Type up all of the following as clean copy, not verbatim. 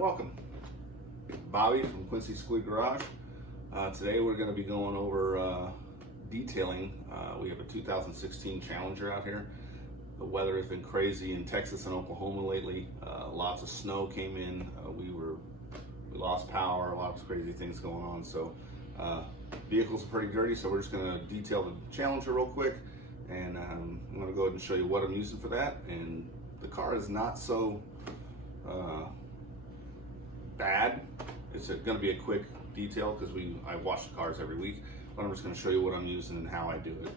Welcome. Bobby from Quincy Squid Garage. Today we're going to be going over detailing. We have a 2016 Challenger out here. The weather has been crazy in Texas and Oklahoma lately. Lots of snow came in. We lost power, lots of crazy things going on. So vehicles are pretty dirty, so we're just going to detail the Challenger real quick. And I'm going to go ahead and show you what I'm using for that. And the car is not so bad. It's going to be a quick detail because I wash the cars every week, but I'm just going to show you what I'm using and how I do it,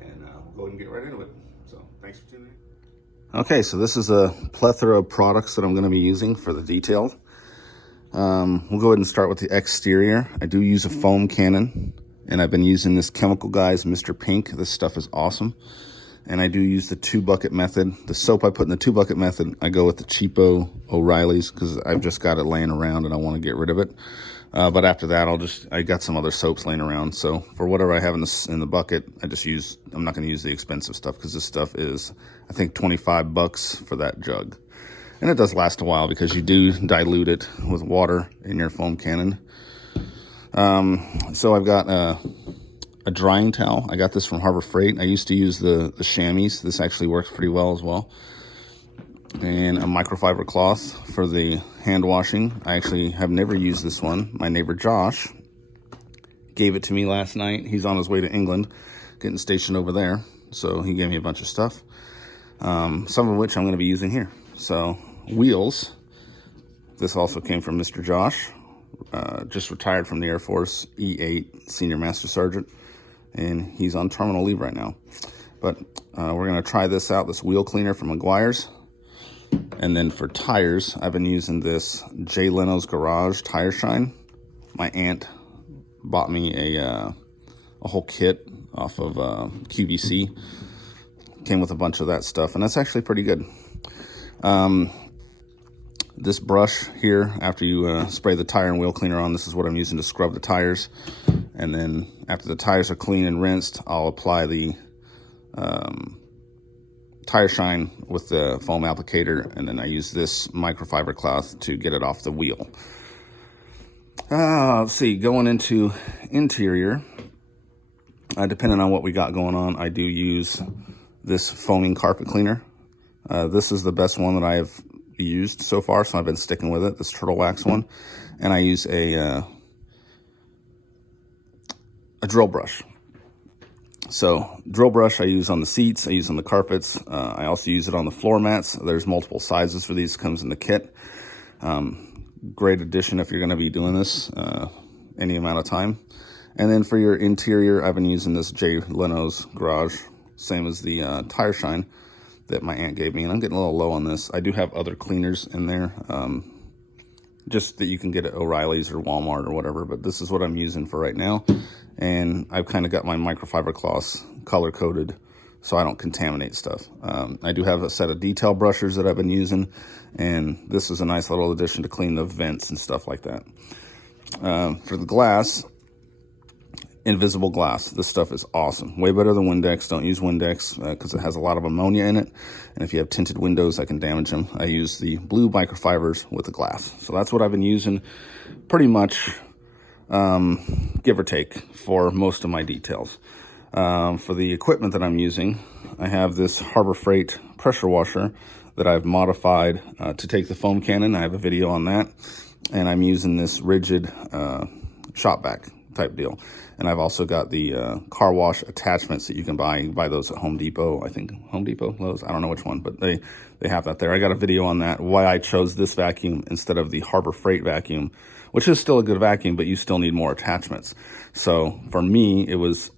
and we'll go ahead and get right into it. So thanks for tuning in. Okay, so this is a plethora of products that I'm going to be using for the detail. We'll go ahead and start with the exterior. I do use a foam cannon, and I've been using this Chemical Guys Mr. Pink. This stuff is awesome. And I do use the 2-bucket method. The soap I put in the 2-bucket method, I go with the cheapo O'Reilly's because I've just got it laying around and I want to get rid of it. But after that, I got some other soaps laying around. So for whatever I have in the bucket, I'm not going to use the expensive stuff because this stuff is, I think, $25 for that jug. And it does last a while because you do dilute it with water in your foam cannon. So I've got a drying towel. I got this from Harbor Freight. I used to use the chamois. This actually works pretty well as well. And a microfiber cloth for the hand washing. I actually have never used this one. My neighbor Josh gave it to me last night. He's on his way to England, getting stationed over there. So he gave me a bunch of stuff, some of which I'm going to be using here. So wheels. This also came from Mr. Josh. Just retired from the Air Force, E8 Senior Master Sergeant. And he's on terminal leave right now. But we're going to try this out, this wheel cleaner from Meguiar's. And then for tires, I've been using this Jay Leno's Garage Tire Shine. My aunt bought me a whole kit off of QVC. Came with a bunch of that stuff, and that's actually pretty good. This brush here, after you spray the tire and wheel cleaner on, this is what I'm using to scrub the tires. And then after the tires are clean and rinsed, I'll apply the tire shine with the foam applicator, and then I use this microfiber cloth to get it off the wheel. Let's see, going into interior, depending on what we got going on, I do use this foaming carpet cleaner. This is the best one that I have used so far, so I've been sticking with it, this turtle wax one. And I use a drill brush. So drill brush I use on the seats, I use on the carpets, I also use it on the floor mats. There's multiple sizes for these, comes in the kit. Great addition if you're going to be doing this any amount of time. And then for your interior, I've been using this Jay Leno's Garage, same as the tire shine that my aunt gave me, and I'm getting a little low on this. I do have other cleaners in there, just that you can get at O'Reilly's or Walmart or whatever, but this is what I'm using for right now. And I've kind of got my microfiber cloths color coded so I don't contaminate stuff. I do have a set of detail brushers that I've been using, and this is a nice little addition to clean the vents and stuff like that. For the glass, invisible glass. This stuff is awesome. Way better than Windex. Don't use Windex because it has a lot of ammonia in it. And if you have tinted windows, that can damage them. I use the blue microfibers with the glass. So that's what I've been using pretty much, give or take, for most of my details. For the equipment that I'm using, I have this Harbor Freight pressure washer that I've modified to take the foam cannon. I have a video on that. And I'm using this rigid shop vac type deal. And I've also got the car wash attachments that you can buy. You can buy those at Home Depot, I think. Home Depot, Lowe's, I don't know which one, but they have that there. I got a video on that, why I chose this vacuum instead of the Harbor Freight vacuum, which is still a good vacuum, but you still need more attachments. So for me, it was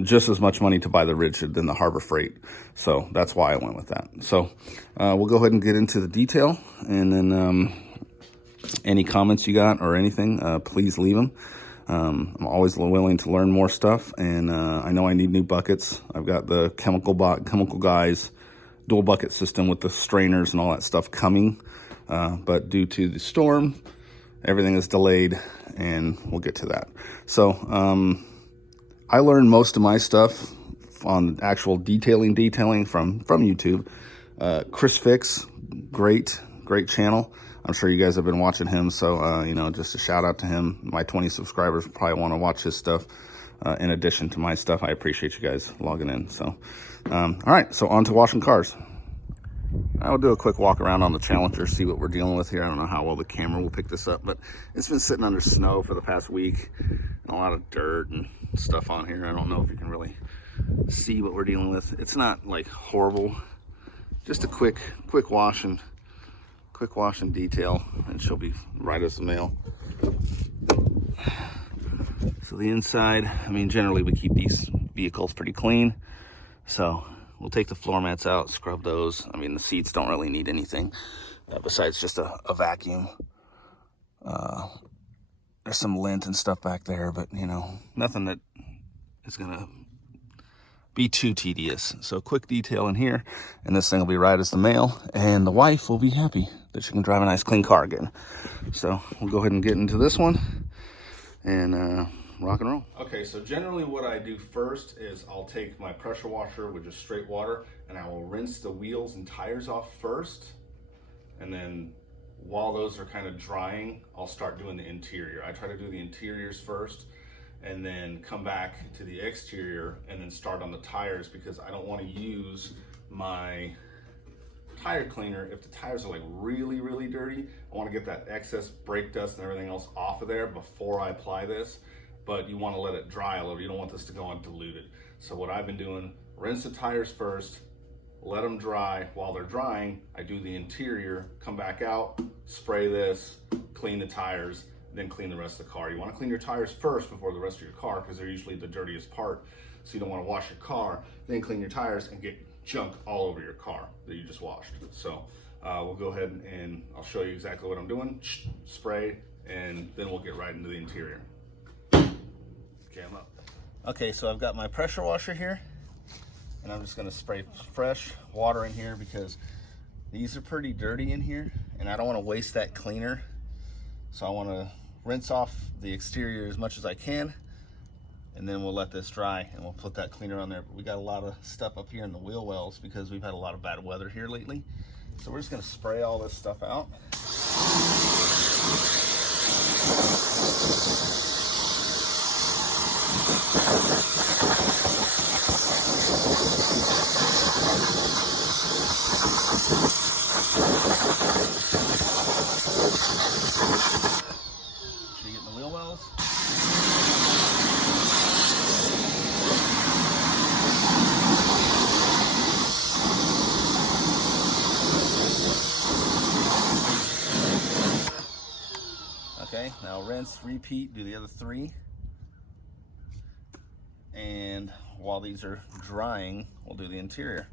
just as much money to buy the rigid than the Harbor Freight. So that's why I went with that. So we'll go ahead and get into the detail, and then any comments you got or anything, please leave them. I'm always willing to learn more stuff, and I know I need new buckets. I've got the Chemical Guys dual bucket system with the strainers and all that stuff coming, but due to the storm, everything is delayed, and we'll get to that. So I learned most of my stuff on actual detailing from YouTube. Chris Fix, great channel. I'm sure you guys have been watching him, so you know, just a shout out to him. My 20 subscribers probably want to watch his stuff in addition to my stuff. I appreciate you guys logging in. So all right, so on to washing cars. I will do a quick walk around on the Challenger, see what we're dealing with here. I don't know how well the camera will pick this up, but it's been sitting under snow for the past week, and a lot of dirt and stuff on here. I don't know if you can really see what we're dealing with. It's not like horrible, just a quick wash and detail, and she'll be right as the mail. So the inside, I mean, generally we keep these vehicles pretty clean, so we'll take the floor mats out, scrub those. I mean, the seats don't really need anything besides just a vacuum. There's some lint and stuff back there, but you know, nothing that is gonna be too tedious. So quick detail in here, and this thing will be right as the mail, and the wife will be happy that she can drive a nice clean car again. So we'll go ahead and get into this one and rock and roll. Okay, so generally what I do first is I'll take my pressure washer with just straight water, and I will rinse the wheels and tires off first, and then while those are kind of drying, I'll start doing the interior. I try to do the interiors first, and then come back to the exterior and then start on the tires, because I don't want to use my tire cleaner if the tires are like really dirty. I want to get that excess brake dust and everything else off of there before I apply this, but you want to let it dry a little. You don't want this to go undiluted. So what I've been doing, rinse the tires first, let them dry. While they're drying, I do the interior, come back out, spray this, clean the tires, then clean the rest of the car. You want to clean your tires first before the rest of your car, because they're usually the dirtiest part. So you don't want to wash your car, then clean your tires and get junk all over your car that you just washed. So we'll go ahead and I'll show you exactly what I'm doing. Spray, and then we'll get right into the interior. Jam up. Okay, so I've got my pressure washer here, and I'm just going to spray fresh water in here because these are pretty dirty in here, and I don't want to waste that cleaner. So I want to rinse off the exterior as much as I can, and then we'll let this dry and we'll put that cleaner on there. But we got a lot of stuff up here in the wheel wells because we've had a lot of bad weather here lately. So we're just going to spray all this stuff out. Should you get in the wheel wells? Okay, now rinse, repeat, do the other three. And while these are drying, we'll do the interior.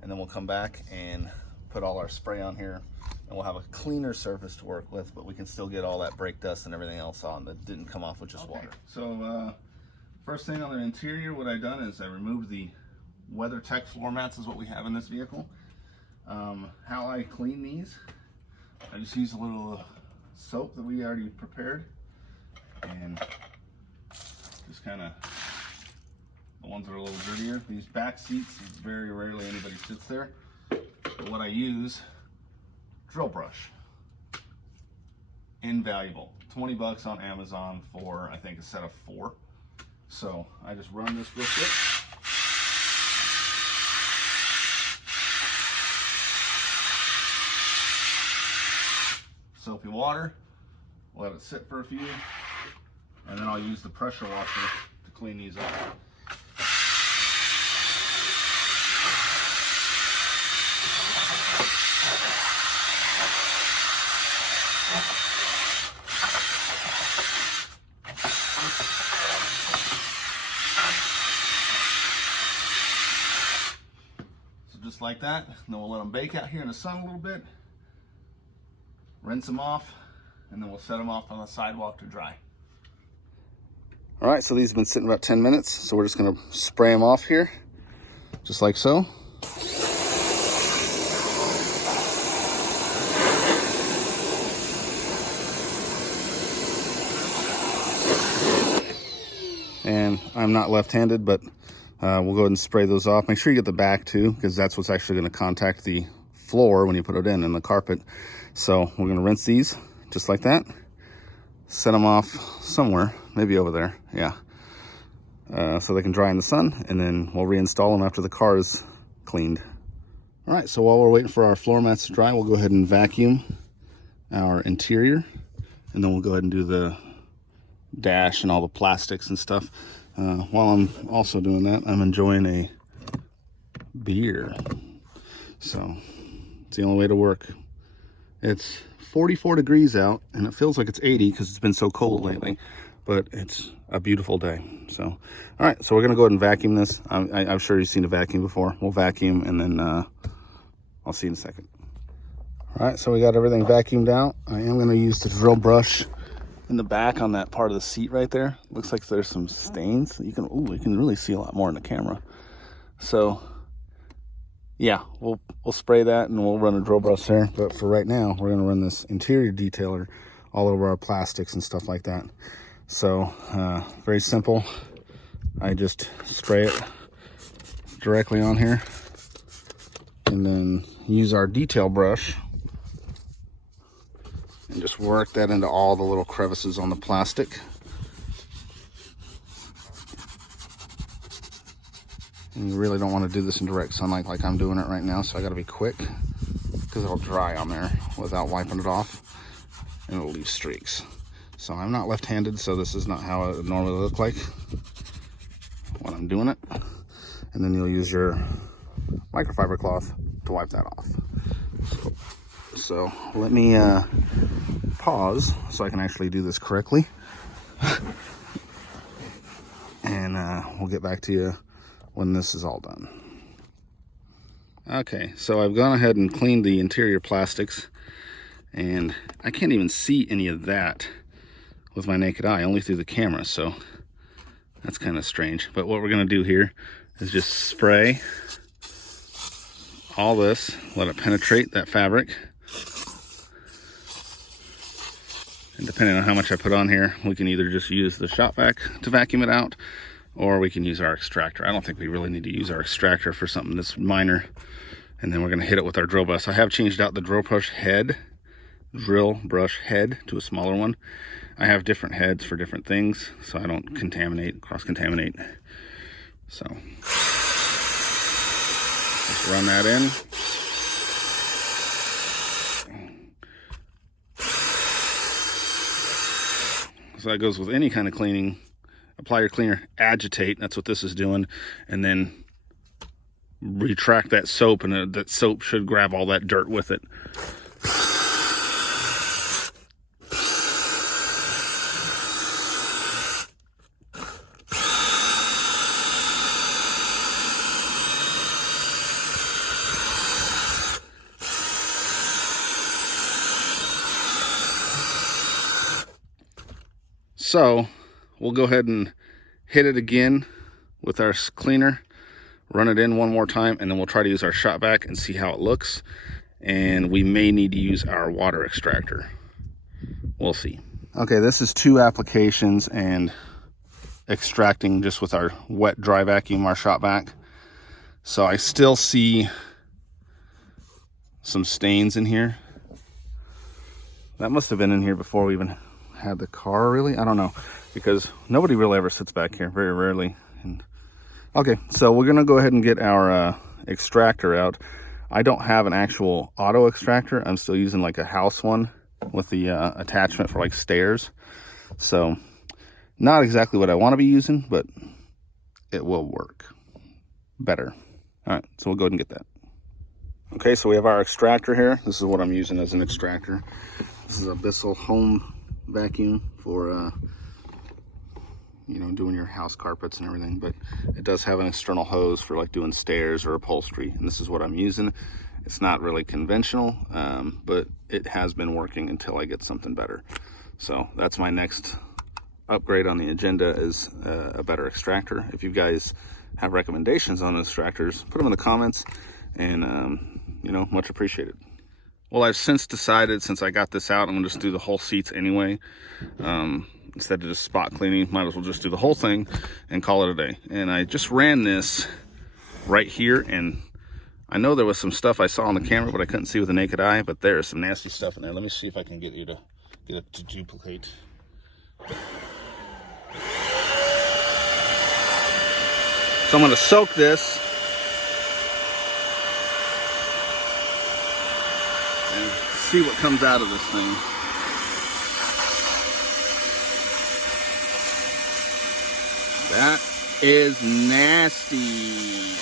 And then we'll come back and put all our spray on here, and we'll have a cleaner surface to work with, but we can still get all that brake dust and everything else on that didn't come off with just water. So first thing on the interior, what I've done is I removed the WeatherTech floor mats, is what we have in this vehicle. How I clean these, I just use a little soap that we already prepared, and just kind of, the ones that are a little dirtier. These back seats, very rarely anybody sits there. But what I use, drill brush. Invaluable. 20 bucks on Amazon for, I think, a set of 4. So I just run this real quick. Soapy water, let it sit for a few, and then I'll use the pressure washer to clean these up. So just like that, and then we'll let them bake out here in the sun a little bit, rinse them off, and then we'll set them off on the sidewalk to dry. All right, so these have been sitting about 10 minutes, so we're just gonna spray them off here, just like so. And I'm not left-handed, but we'll go ahead and spray those off. Make sure you get the back too, because that's what's actually gonna contact the floor when you put it in, and the carpet. So we're gonna rinse these just like that, set them off somewhere, maybe over there, yeah, so they can dry in the sun, and then we'll reinstall them after the car is cleaned. All right, so while we're waiting for our floor mats to dry, we'll go ahead and vacuum our interior, and then we'll go ahead and do the dash and all the plastics and stuff. While I'm also doing that, I'm enjoying a beer. So it's the only way to work. It's 44 degrees out, and it feels like it's 80 because it's been so cold lately, but it's a beautiful day. So, all right, so we're gonna go ahead and vacuum this. I'm sure you've seen a vacuum before. We'll vacuum, and then I'll see you in a second. All right, so we got everything vacuumed out. I am gonna use the drill brush in the back on that part of the seat right there. Looks like there's some stains. You can really see a lot more in the camera. So yeah, we'll spray that and we'll run a drill brush there. But for right now, we're gonna run this interior detailer all over our plastics and stuff like that. So very simple. I just spray it directly on here and then use our detail brush and just work that into all the little crevices on the plastic. And you really don't want to do this in direct sunlight like I'm doing it right now, so I gotta be quick because it'll dry on there without wiping it off and it'll leave streaks. So I'm not left-handed, so this is not how it would normally look like when I'm doing it. And then you'll use your microfiber cloth to wipe that off. So let me pause so I can actually do this correctly. And we'll get back to you when this is all done. Okay, so I've gone ahead and cleaned the interior plastics, and I can't even see any of that with my naked eye, only through the camera, so that's kind of strange. But what we're gonna do here is just spray all this, let it penetrate that fabric. And depending on how much I put on here, we can either just use the shop vac to vacuum it out, or we can use our extractor. I don't think we really need to use our extractor for something this minor. And then we're gonna hit it with our drill brush. I have changed out the drill brush head to a smaller one. I have different heads for different things, so I don't cross-contaminate. So, just run that in. So that goes with any kind of cleaning. Apply your cleaner, agitate, that's what this is doing, and then retract that soap, and that soap should grab all that dirt with it. So we'll go ahead and hit it again with our cleaner, run it in one more time, and then we'll try to use our shop vac and see how it looks. And we may need to use our water extractor. We'll see. Okay, this is 2 applications and extracting just with our wet dry vacuum, our shop vac. So I still see some stains in here. That must have been in here before we even had the car, really. I don't know, because nobody really ever sits back here, very rarely. And okay, so we're gonna go ahead and get our extractor out. I don't have an actual auto extractor. I'm still using like a house one with the attachment for like stairs. So not exactly what I want to be using, but it will work better. All right, so we'll go ahead and get that. Okay, so we have our extractor here. This is what I'm using as an extractor. This is a Bissell home vacuum for doing your house carpets and everything, but it does have an external hose for like doing stairs or upholstery, and this is what I'm using. It's not really conventional, but it has been working until I get something better. So that's my next upgrade on the agenda, is a better extractor. If you guys have recommendations on extractors, put them in the comments, and much appreciated. Well, I've since decided, since I got this out, I'm gonna just do the whole seats anyway. Instead of just spot cleaning, might as well just do the whole thing and call it a day. And I just ran this right here, and I know there was some stuff I saw on the camera, but I couldn't see with the naked eye, but there is some nasty stuff in there. Let me see if I can get you to get it to duplicate. So I'm going to soak this and see what comes out of this thing. That is nasty.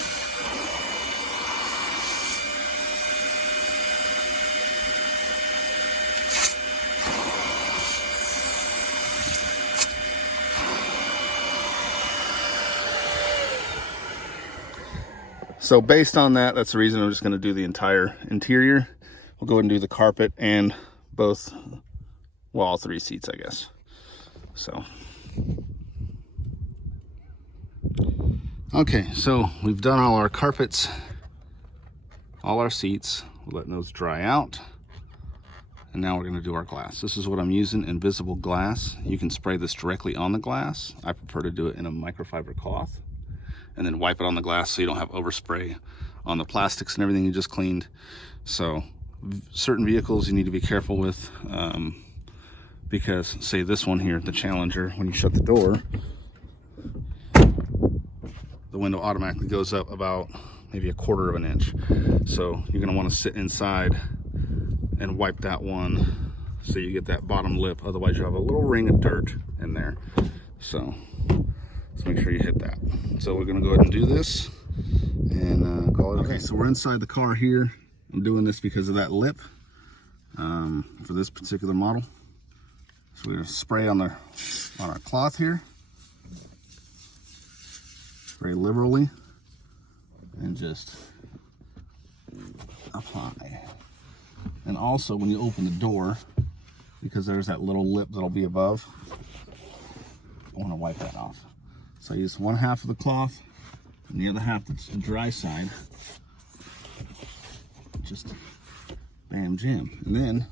So based on that, that's the reason I'm just going to do the entire interior. We'll go ahead and do the carpet and both, well, all 3 seats, I guess. So, okay, so we've done all our carpets, all our seats. We're letting those dry out. And now we're going to do our glass. This is what I'm using, invisible glass. You can spray this directly on the glass. I prefer to do it in a microfiber cloth, and then wipe it on the glass so you don't have overspray on the plastics and everything you just cleaned. So certain vehicles you need to be careful with, because say this one here, the Challenger, when you shut the door, the window automatically goes up about maybe 1/4 of an inch. So you're gonna wanna sit inside and wipe that one so you get that bottom lip. Otherwise you have a little ring of dirt in there. So let's make sure you hit that. So we're gonna go ahead and do this and call it. Okay, so we're inside the car here. I'm doing this because of that lip for this particular model. So we're gonna spray on our cloth here, very liberally, and just apply. And also when you open the door, because there's that little lip that'll be above, I want to wipe that off. So I use 1/2 of the cloth and the other half that's the dry side. Just bam, jam. And then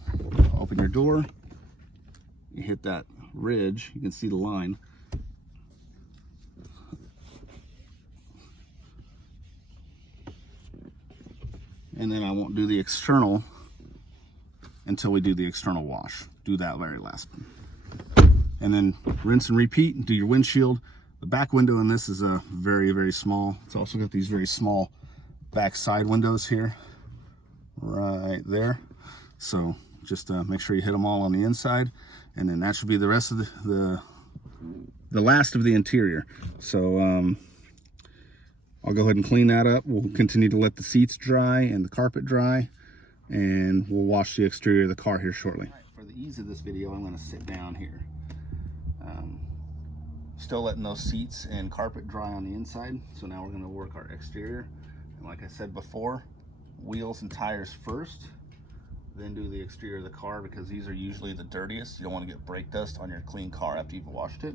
open your door, you hit that ridge, you can see the line. And then I won't do the external until we do the external wash. Do that very last one. And then rinse and repeat, do your windshield. The back window in this is a very, very small. It's also got these very small back side windows here, right there. So just make sure you hit them all on the inside, and then that should be the rest of the last of the interior. So I'll go ahead and clean that up. We'll continue to let the seats dry and the carpet dry, and we'll wash the exterior of the car here shortly. Right, for the ease of this video, I'm going to sit down here. Still letting those seats and carpet dry on the inside. So now we're going to work our exterior. And like I said before, wheels and tires first, then do the exterior of the car, because these are usually the dirtiest. You don't want to get brake dust on your clean car after you've washed it.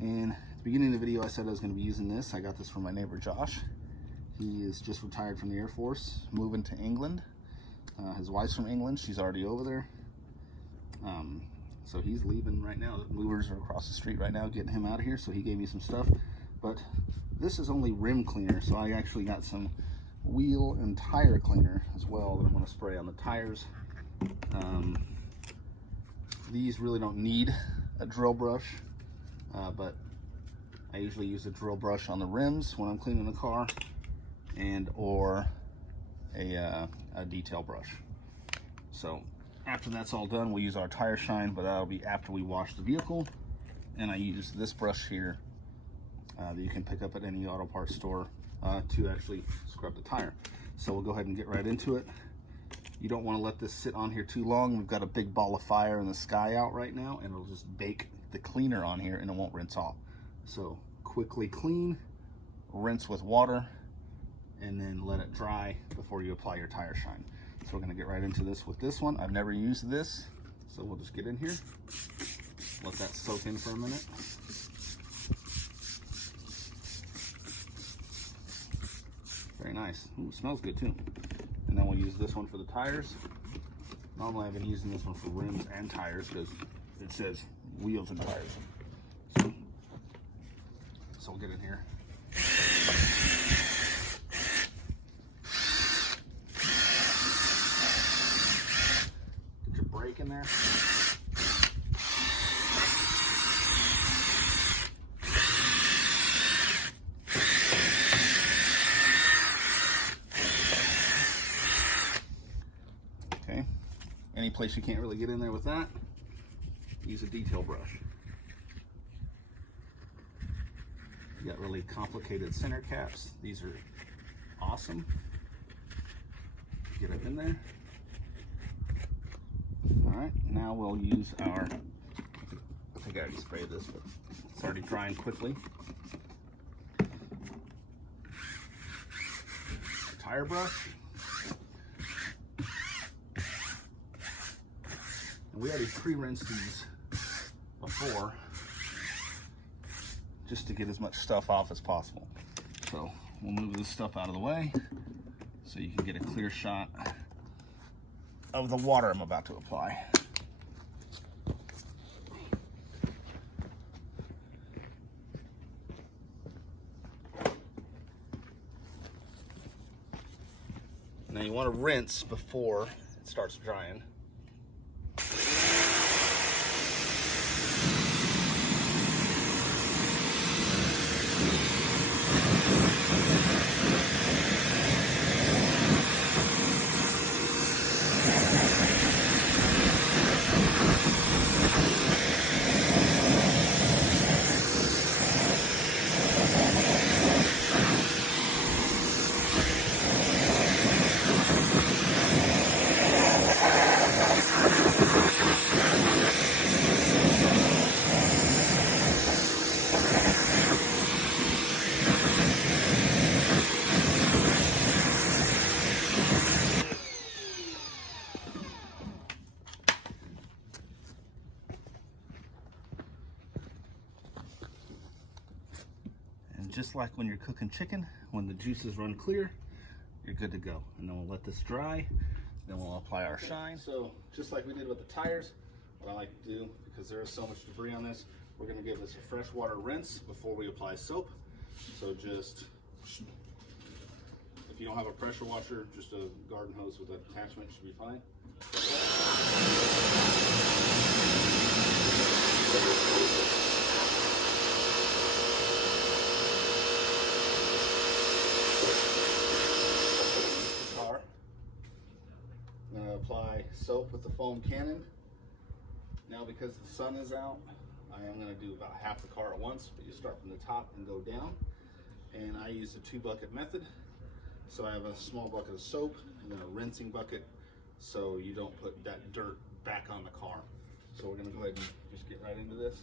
And at the beginning of the video, I said I was going to be using this. I got this from my neighbor Josh. He is just retired from the Air Force, moving to England. His wife's from England. She's already over there. So he's leaving right now. The movers are across the street right now getting him out of here. So he gave me some stuff. But this is only rim cleaner. So I actually got some wheel and tire cleaner as well that I'm going to spray on the tires. These really don't need a drill brush, but I usually use a drill brush on the rims when I'm cleaning the car, and or a detail brush. So after that's all done, we'll use our tire shine, but that'll be after we wash the vehicle. And I use this brush here that you can pick up at any auto parts store to actually scrub the tire. So we'll go ahead and get right into it. You don't want to let this sit on here too long. We've got a big ball of fire in the sky out right now, and it'll just bake the cleaner on here and it won't rinse off. So quickly clean, rinse with water, and then let it dry before you apply your tire shine. So we're gonna get right into this with this one. I've never used this, so we'll just get in here, let that soak in for a minute. Very nice. Ooh, it smells good too. And then we'll use this one for the tires. Normally I've been using this one for rims and tires because it says wheels and tires. So we'll get in here. in there. Okay, any place you can't really get in there with that, use a detail brush. You got really complicated center caps. These are awesome. Get it in there. All right, now we'll use our, I think I already sprayed this, but it's already drying quickly. Tire brush. And we already pre-rinsed these before, just to get as much stuff off as possible. So we'll move this stuff out of the way so you can get a clear shot of the water I'm about to apply. Now you want to rinse before it starts drying. Just like when you're cooking chicken, when the juices run clear, you're good to go. And then we'll let this dry, then we'll apply our shine. So just like we did with the tires, what I like to do, because there is so much debris on this, we're gonna give this a fresh water rinse before we apply soap. So just, if you don't have a pressure washer, just a garden hose with an attachment should be fine. Apply soap with the foam cannon. Now because the sun is out, I am going to do about half the car at once, but you start from the top and go down. And I use the 2-bucket method. So I have a small bucket of soap and then a rinsing bucket so you don't put that dirt back on the car. So we're going to go ahead and just get right into this.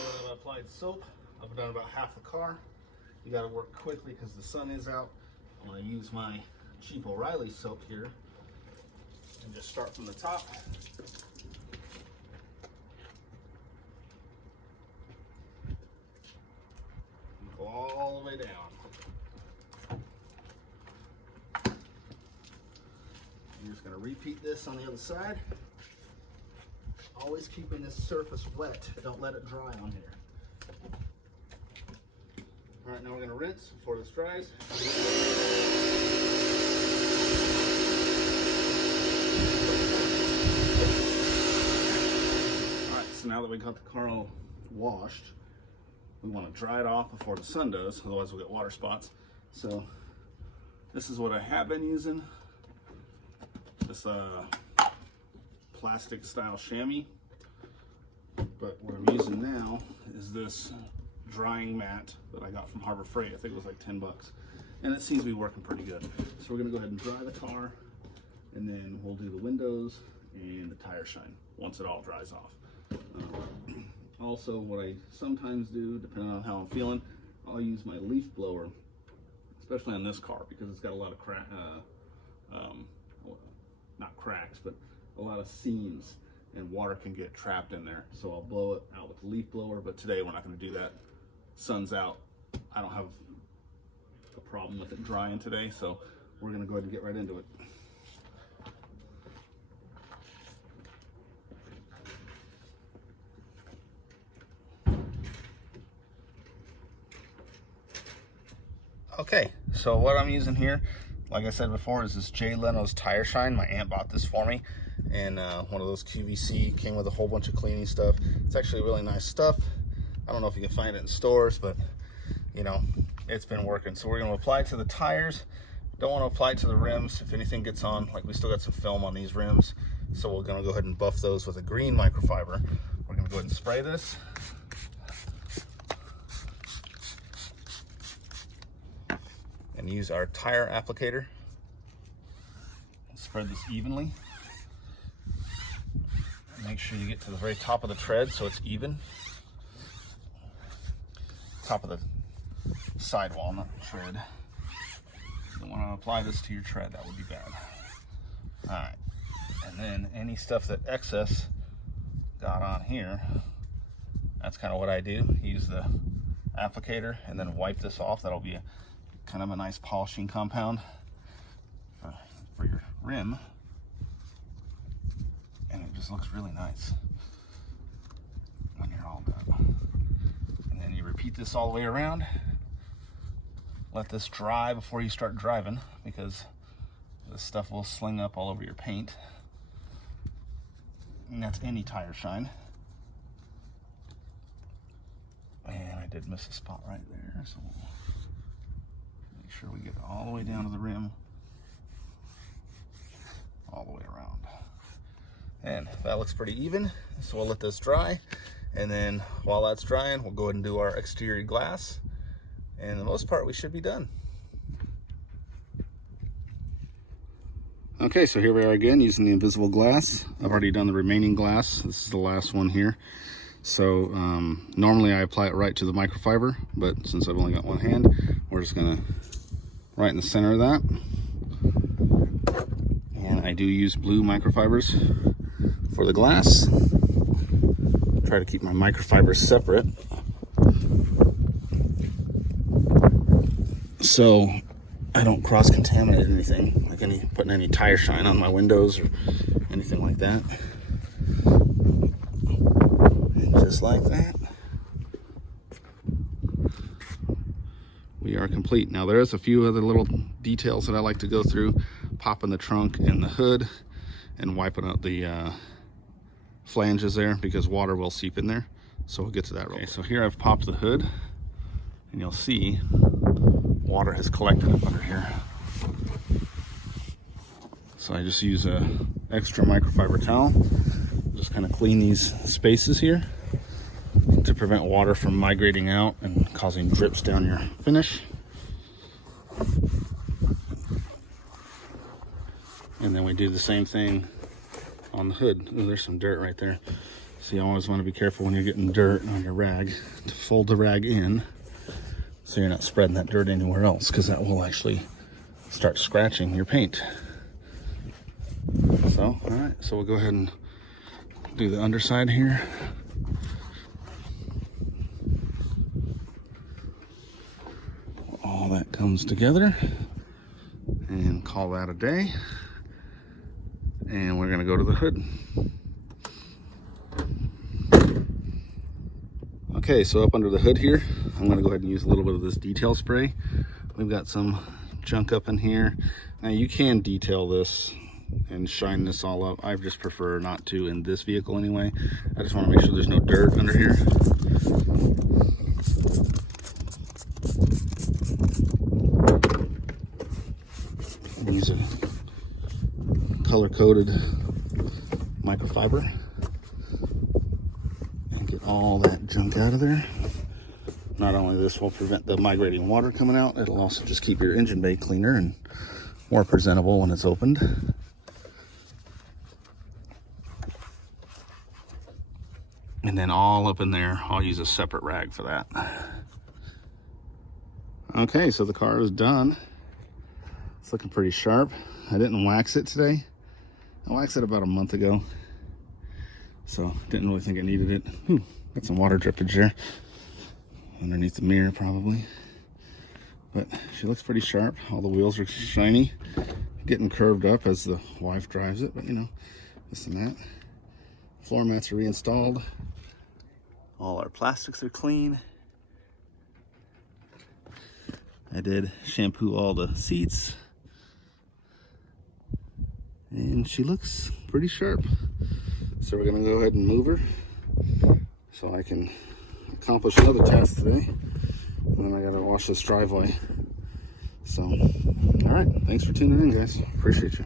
Now that I've applied soap, I've done about half the car. You got to work quickly because the sun is out. I'm going to use my cheap O'Reilly soap here and just start from the top. And go all the way down. I'm just going to repeat this on the other side. Always keeping this surface wet. Don't let it dry on here. All right, now we're going to rinse before this dries. All right, so now that we got the car all washed, we want to dry it off before the sun does, otherwise we'll get water spots. So this is what I have been using. This plastic style chamois. But what I'm using now is this drying mat that I got from Harbor Freight. I think it was like 10 bucks. And it seems to be working pretty good. So we're gonna go ahead and dry the car, and then we'll do the windows and the tire shine once it all dries off. Also, what I sometimes do, depending on how I'm feeling, I'll use my leaf blower, especially on this car, because it's got a lot of not cracks, but a lot of seams, and water can get trapped in there. So I'll blow it out with the leaf blower, but today we're not gonna do that. Sun's out. I don't have a problem with it drying today, so we're gonna go ahead and get right into it. Okay, So what I'm using here, like I said before, is this Jay Leno's Tire Shine. My aunt bought this for me, and one of those QVC, came with a whole bunch of cleaning stuff. It's actually really nice stuff. I don't know if you can find it in stores, but you know, it's been working. So we're going to apply it to the tires. Don't want to apply it to the rims. If anything gets on, like we still got some film on these rims, so we're going to go ahead and buff those with a green microfiber. We're going to go ahead and spray this. And use our tire applicator. Spread this evenly. Make sure you get to the very top of the tread so it's even. Top of the sidewall, not the tread. You don't want to apply this to your tread, that would be bad. Alright, and then any stuff that excess got on here, that's kind of what I do. Use the applicator and then wipe this off. That'll be kind of a nice polishing compound for your rim, and it just looks really nice when you're all done. And then you repeat this all the way around. Let this dry before you start driving, because this stuff will sling up all over your paint, and that's any tire shine. And I did miss a spot right there, so make sure we get it all the way down to the rim, all the way around. And that looks pretty even, so we'll let this dry. And then while that's drying, we'll go ahead and do our exterior glass. And the most part, we should be done. Okay, so here we are again using the invisible glass. I've already done the remaining glass. This is the last one here. So normally I apply it right to the microfiber, but since I've only got one hand, we're just gonna right in the center of that. And I do use blue microfibers for the glass. Try to keep my microfibers separate, so I don't cross-contaminate anything, like putting any tire shine on my windows or anything like that. And just like that, we are complete. Now there's a few other little details that I like to go through, popping the trunk and the hood and wiping out the flanges there, because water will seep in there. So we'll get to that real quick. So here I've popped the hood, and you'll see water has collected up under here. So I just use a extra microfiber towel, just kind of clean these spaces here to prevent water from migrating out and causing drips down your finish. And then we do the same thing on the hood. Oh, there's some dirt right there. So you always want to be careful when you're getting dirt on your rag to fold the rag in, so you're not spreading that dirt anywhere else, because that will actually start scratching your paint. So, all right, so we'll go ahead and do the underside here. All that comes together and call that a day. And we're gonna go to the hood. Okay, so up under the hood here, I'm gonna go ahead and use a little bit of this detail spray. We've got some junk up in here. Now you can detail this and shine this all up. I just prefer not to in this vehicle anyway. I just wanna make sure there's no dirt under here. Use a color-coded microfiber and get all that junk out of there. Not only this will prevent the migrating water coming out, it'll also just keep your engine bay cleaner and more presentable when it's opened. And then all up in there, I'll use a separate rag for that. Okay, so the car is done. It's looking pretty sharp. I didn't wax it today. I waxed it about a month ago, so didn't really think I needed it. Ooh, got some water drippage there underneath the mirror probably, but she looks pretty sharp. All the wheels are shiny, getting curved up as the wife drives it, but you know, this and that. Floor mats are reinstalled. All our plastics are clean. I did shampoo all the seats, and she looks pretty sharp. So we're gonna go ahead and move her so I can accomplish another task today. And then I gotta wash this driveway. So, all right, thanks for tuning in, guys. Appreciate you.